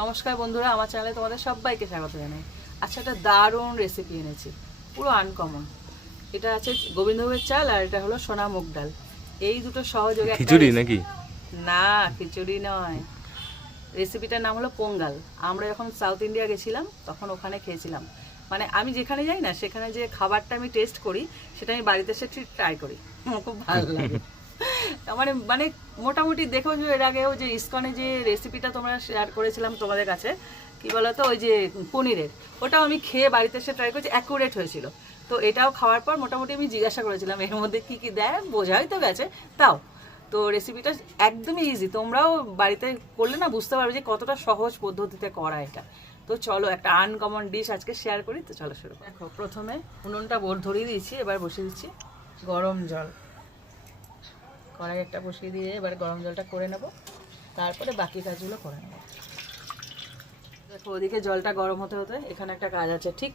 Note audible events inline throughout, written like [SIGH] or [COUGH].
নমস্কার বন্ধুরা আমার চ্যানেলে তোমাদের সবাইকে স্বাগত জানাই। আচ্ছা একটা দারুণ রেসিপি এনেছি পুরো আনকমন এটা আছে গোবিন্দভোগের চাল আর এটা হলো সোনা মুগ ডাল। এই দুটো সহযোগে খিচুড়ি নাকি? না খিচুড়ি নয়। রেসিপিটার নাম হলো পোঙ্গাল। আমরা যখন সাউথ ইন্ডিয়া গেছিলাম তখন ওখানে খেয়েছিলাম। মানে আমি যেখানে যাই না সেখানে যে খাবারটা আমি টেস্ট করি সেটা আমি বাড়িতে এসে ঠিক ট্রাই করি। আমার খুব ভালো লাগে। [LAUGHS] মানে মানে মোটামুটি দেখো যে এর আগেও যে ইসকনে যে রেসিপিটা তোমরা শেয়ার করেছিলাম তোমাদের কাছে, কি বলতো, ওই যে পনিরের, ওটাও আমি খেয়ে বাড়িতে এসে ট্রাই করছি অ্যাকুরেট হয়েছিল। তো এটাও খাওয়ার পর মোটামুটি আমি জিজ্ঞাসা করেছিলাম, এর মধ্যে কী কী দেয়, বোঝাই তো গেছে, তাও। তো রেসিপিটা একদমই ইজি তোমরাও বাড়িতে করলে না বুঝতে পারবে যে কতটা সহজ পদ্ধতিতে করা এটা। তো চলো, একটা আনকমন ডিশ আজকে শেয়ার করি, তো চলো শুরু দেখো, প্রথমে উনুনটা বোর ধরিয়ে দিয়েছি, এবার বসিয়ে দিচ্ছি গরম জল। কড়াই একটা বসিয়ে দিয়ে এবার গরম জলটা করে নেব। তারপরে বাকি কাজগুলো করে নেব। দেখো, ওদিকে জলটা গরম হতে হতে এখানে একটা কাজ আছে। ঠিক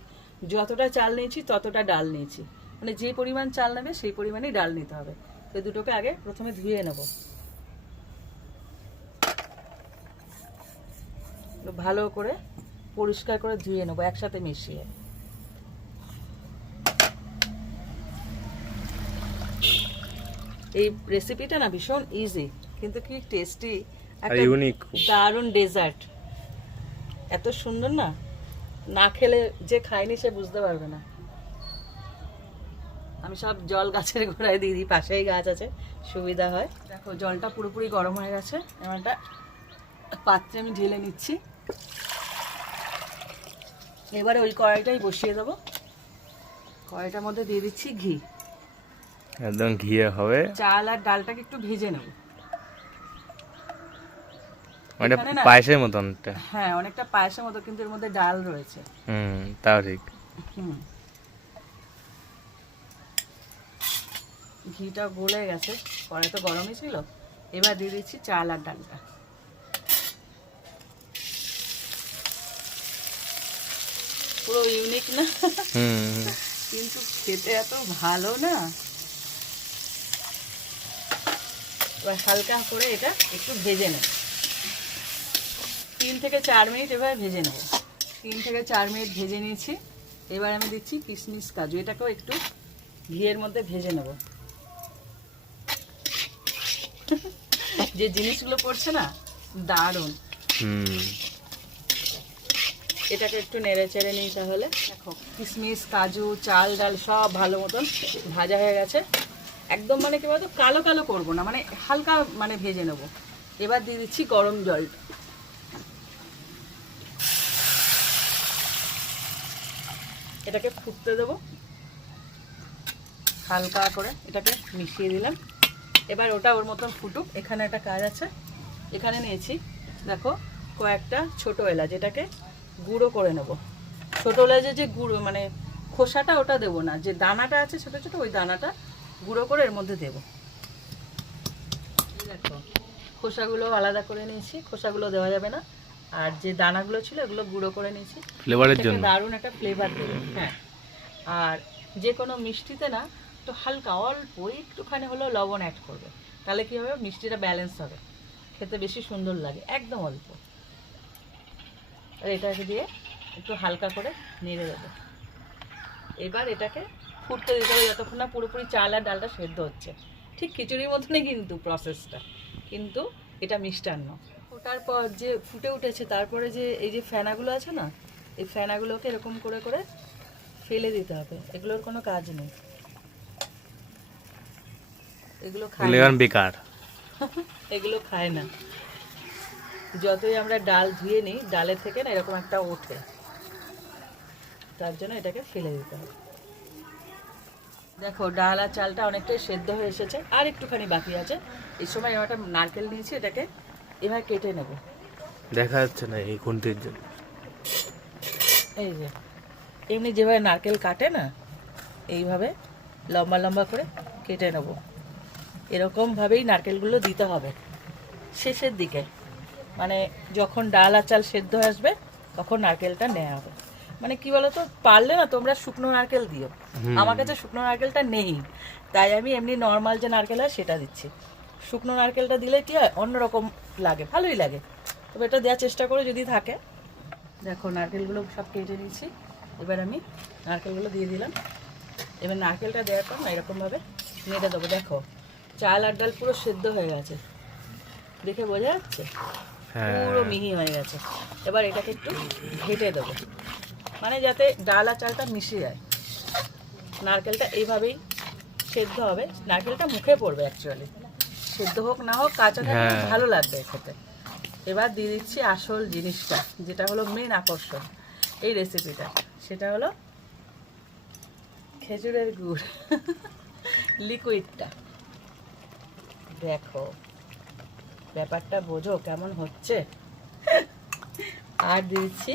যতটা চাল নিয়েছি, ততটা ডাল নিয়েছি। মানে যে পরিমাণ চাল নেবে, সেই পরিমাণেই ডাল নিতে হবে। তো দুটোকে আগে প্রথমে ধুয়ে নেব। ভালো করে, পরিষ্কার করে ধুয়ে নেব, একসাথে মিশিয়ে। এই রেসিপিটা না ভীষণ ইজি কিন্তু কি টেস্টি আর ইউনিক দারুণ ডেজার্ট এত সুন্দর না? না খেলে যে খায়নি সে বুঝতে পারবে না। আমি সব জল গাছের গোড়ায় দিয়ে দিই পাশেই গাছ আছে সুবিধা হয়। দেখো জলটা পুরোপুরি গরম হয়ে গেছে। এবার একটা পাত্রে আমি ঢেলে নিচ্ছি। এবারে ওই কড়াইটাই বসিয়ে দেবো। কড়াইটার মধ্যে দিয়ে দিচ্ছি ঘি। একদম ঘিয়ে হবে। চাল আর ডালটাকে একটু ভেজে নেব। না- পায়েসের মতন হ্যাঁ অনেকটা পায়েসের মতো কিন্তু এর মধ্যে ডাল রয়েছে। হুম তাও ঠিক। হুম। ঘিটা গলে গেছে কড়াই তো গরমই ছিল। এবার দিয়ে দিচ্ছি চাল আর ডালটা। পুরো ইউনিক না। কিন্তু খেতে এত ভালো না। এবার হালকা করে এটা একটু ভেজে নেব। তিন থেকে চার মিনিট এবার ভেজে নেব। তিন থেকে চার মিনিট ভেজে নিয়েছি। এবার আমি দিচ্ছি কিশমিশ কাজু। এটাকেও একটু ঘিয়ের মধ্যে ভেজে নেব। যে জিনিসগুলো পড়ছে না দারুণ। এটাকে একটু নেড়ে চেড়ে নিই তাহলে। দেখো কিশমিশ কাজু চাল ডাল সব ভালো মতন ভাজা হয়ে গেছে। একদম মানে কি বলতো, কালো কালো করব না মানে হালকা মানে ভেজে নেব। এবার দিয়ে দিচ্ছি গরম জল। এটাকে ফুটতে দেবো। হালকা করে এটাকে মিশিয়ে দিলাম। এবার ওটা ওর মতন ফুটুক, এখানে একটা কাজ আছে। এখানে নিয়েছি, দেখো, কয়েকটা ছোট এলাচ, এটাকে গুঁড়ো করে নেব। ছোট এলাচের যে গুঁড়ো মানে খোসাটা ওটা দেবো না, যে দানাটা আছে, ছোট ছোট, ওই দানাটা গুঁড়ো করে এর মধ্যে দেবো। দেখো খোসাগুলো আলাদা করে নিয়েছি খোসাগুলো দেওয়া যাবে না। আর যে দানাগুলো ছিল এগুলো গুঁড়ো করে নিয়েছি। ফ্লেভারের জন্য। দারুণ একটা ফ্লেভার দেবে হ্যাঁ। আর যে কোনো মিষ্টিতে না একটু হালকা অল্প একটুখানি হলেও লবণ অ্যাড করবে। তাহলে কি হবে? মিষ্টিটা ব্যালেন্স হবে। খেতে বেশি সুন্দর লাগে একদম অল্প। আর এটাকে দিয়ে একটু হালকা করে নেড়ে দেবো। এবার এটাকে ফুটতে দিতে হবে যতক্ষণ না পুরোপুরি চাল আর ডালটা সেদ্ধ হচ্ছে। ঠিক খিচুড়ির মতনই কিন্তু প্রসেসটা কিন্তু এটা মিষ্টান্ন। ওটার পর যে ফুটে উঠেছে তারপরে যে এই যে ফেনাগুলো আছে না এই ফেনাগুলোকে এরকম করে করে ফেলে দিতে হবে। এগুলোর কোনো কাজ নেই। এগুলো খায়। বেকার। [LAUGHS] এগুলো খায় না। যতই আমরা ডাল ধুয়ে নিই ডালের থেকে না এরকম একটা ওঠে। তার জন্য এটাকে ফেলে দিতে হবে। দেখো ডাল আর চালটা অনেকটাই সেদ্ধ হয়ে এসেছে আর একটুখানি বাকি আছে। এই সময় এবার একটা নারকেল নিয়েছি এটাকে এবার কেটে নেব। দেখা যাচ্ছে না এই খুন্তির জন্য। এই যে এমনি যেভাবে নারকেল কাটে না এইভাবে লম্বা লম্বা করে কেটে নেব। এরকমভাবেই নারকেলগুলো দিতে হবে শেষের দিকে। মানে যখন ডাল আর চাল সেদ্ধ আসবে তখন নারকেলটা নেওয়া হবে। মানে কি বলতো পারলে না তোমরা শুকনো নারকেল দিও। আমার কাছে শুকনো নারকেলটা নেই। তাই আমি এমনি নর্মাল যে নারকেল হয় সেটা দিচ্ছি। শুকনো নারকেলটা দিলে কি হয় অন্যরকম লাগে ভালোই লাগে। তবে এটা দেওয়ার চেষ্টা করে যদি থাকে। দেখো নারকেলগুলো সব কেটে নিয়েছি। এবার আমি নারকেলগুলো দিয়ে দিলাম। এবার নারকেলটা দেওয়ার পর এরকমভাবে মেটে দেবো। দেখো চাল আর ডাল পুরো সেদ্ধ হয়ে গেছে। দেখে বোঝা যাচ্ছে? হ্যাঁ। পুরো মিহি হয়ে গেছে। এবার এটাকে একটু ঘেটে দেবো। মানে যাতে ডাল আর চালটা মিশে যায়। নারকেলটা এইভাবেই সেদ্ধ হবে। নারকেলটা মুখে পড়বে অ্যাকচুয়ালি সেদ্ধ হোক না হোক কাঁচা থাকলে হ্যাঁ। ভালো লাগবে খেতে। এবার দিয়ে দিচ্ছি আসল জিনিসটা যেটা হলো মেন আকর্ষণ। এই রেসিপিটা সেটা হলো খেজুরের গুড়। [LAUGHS] লিকুইডটা দেখো ব্যাপারটা বোঝো কেমন হচ্ছে। আর দিচ্ছি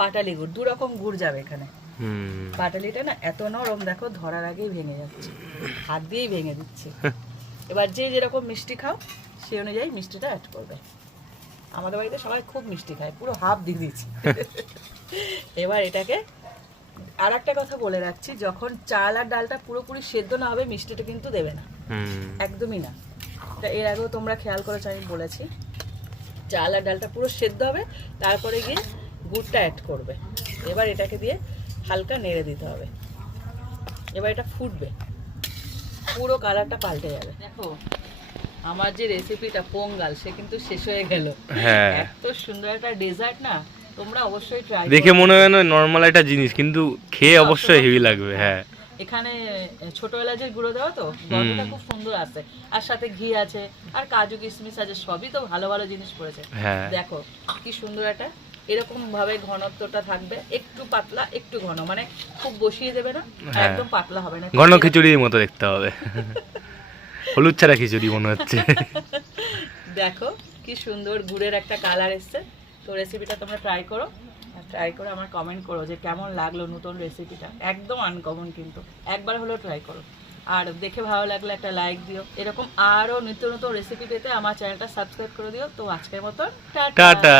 পাটালি গুড় দু রকম গুড় যাবে এখানে। পাটালিটা না এত নরম দেখো ধরার আগেই ভেঙে যাচ্ছে। হাত দিয়েই ভেঙে দিচ্ছি। এবার যে যেরকম মিষ্টি খাও সেই অনুযায়ী মিষ্টিটা অ্যাড করবে। আমাদের বাড়িতে সবাই খুব মিষ্টি খায় পুরো হাফ দিয়ে দিচ্ছি এবার এটাকে আর একটা কথা বলে রাখছি যখন চাল আর ডালটা পুরোপুরি সেদ্ধ না হবে মিষ্টিটা কিন্তু দেবে না। একদমই না। এটা এর আগেও তোমরা খেয়াল করেছ আমি বলেছি চাল আর ডালটা পুরো সেদ্ধ হবে তারপরে গিয়ে গুড়টা অ্যাড করবে। এবার এটাকে দিয়ে হালকা নেড়ে দিতে হবে। এবার এটা ফুটবে। পুরো কালারটা পাল্টে যাবে। দেখো আমার যে রেসিপিটা পোঙ্গাল সে কিন্তু শেষ হয়ে গেল। হ্যাঁ। এত সুন্দর একটা ডেজার্ট না তোমরা অবশ্যই ট্রাই দেখে মনে হয় না নর্মাল একটা জিনিস কিন্তু খেয়ে অবশ্যই হেভি লাগবে হ্যাঁ। এখানে ছোট এলাচের গুঁড়ো দেওয়া তো গন্ধটা খুব সুন্দর আছে আর সাথে ঘি আছে আর কাজু কিশমিশ আছে সবই তো ভালো ভালো জিনিস পড়েছে। হ্যাঁ। দেখো কি সুন্দর একটা এরকম ভাবে ঘনত্বটা থাকবে। একটু পাতলা একটু ঘন। মানে খুব বসিয়ে দেবে না হ্যাঁ। একদম পাতলা হবে না। ঘন খিচুড়ির মতো দেখতে হবে। হলুদ ছাড়া খিচুড়ি মনে হচ্ছে। দেখো কি সুন্দর গুড়ের একটা কালার এসছে। তো রেসিপিটা তোমরা ট্রাই করো। ট্রাই করে আমার কমেন্ট করো যে কেমন লাগল নতুন রেসিপিটা একদম আনকমন কিন্তু। একবার হলেও ট্রাই করো। আর দেখে ভালো লাগলে একটা লাইক দিও। এরকম আরও নিত্য নতুন রেসিপি পেতে আমার চ্যানেলটা সাবস্ক্রাইব করে দিও। তো আজকের মতো টাটা। টাটা।